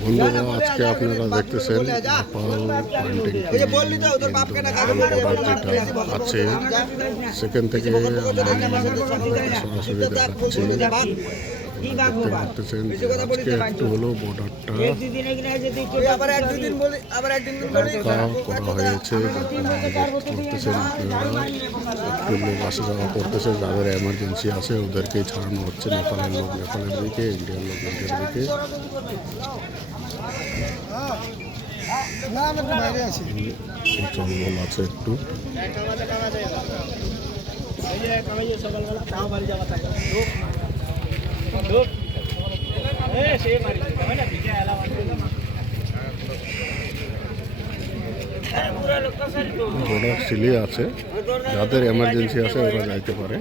বন্ধুরা আজকে আপনারা দেখতেছেন আছে সেখান থেকে সরাসরি দেখাচ্ছি দেখতে আজকে একটু বর্ডারটা করা হয়েছে করতেছেন আপনারা। একটু লোক আসা যাওয়া করতেছে যাদের এমার্জেন্সি আছে ওদেরকেই ছাড়ানো হচ্ছে নেপালের লোক নেপালের দিকে ইন্ডিয়ার লোক ইন্ডিয়ার দিকে। না আমরা তো বাইরে আছি। এই জঙ্গল আছে একটু সিলি আছে। যাদের এমার্জেন্সি আছে, ওরা যাইতে পারে।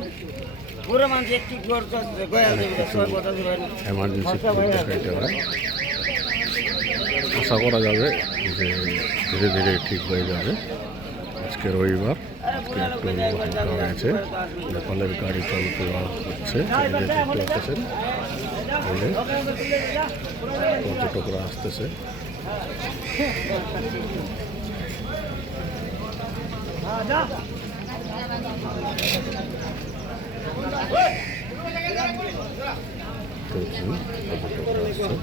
এমার্জেন্সি দেখাইতে আশা করা যাবে যে ধীরে ধীরে ঠিক হয়ে যাবে। আজকে রবিবার, আজকে একটু হালকা হয়েছে। নেপালের গাড়ি চলাচল হচ্ছে দেখতে পর্যটকরা আসতেছে। পর্যটকরা আসছে।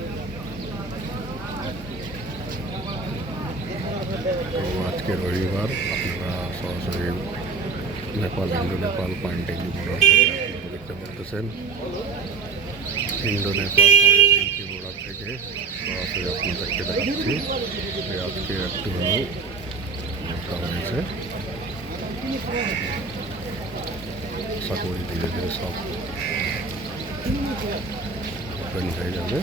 তো আজকে রবিবার আপনারা সরাসরি নেপাল ইন্ডো নেপাল পয়েন্টিংকি বর্ডার থেকে দেখতে পাচ্ছেন ইন্ডো নেপাল পয়েন্ট পয়েন্টিংকি বর্ডার থেকে সরাসরি আপনাদেরকে দেখাচ্ছি আজকে একটু হলেও হয়েছে। আশা করি ধীরে ধীরে সব ওপেন হয়ে যাবে।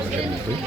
আগের মতোই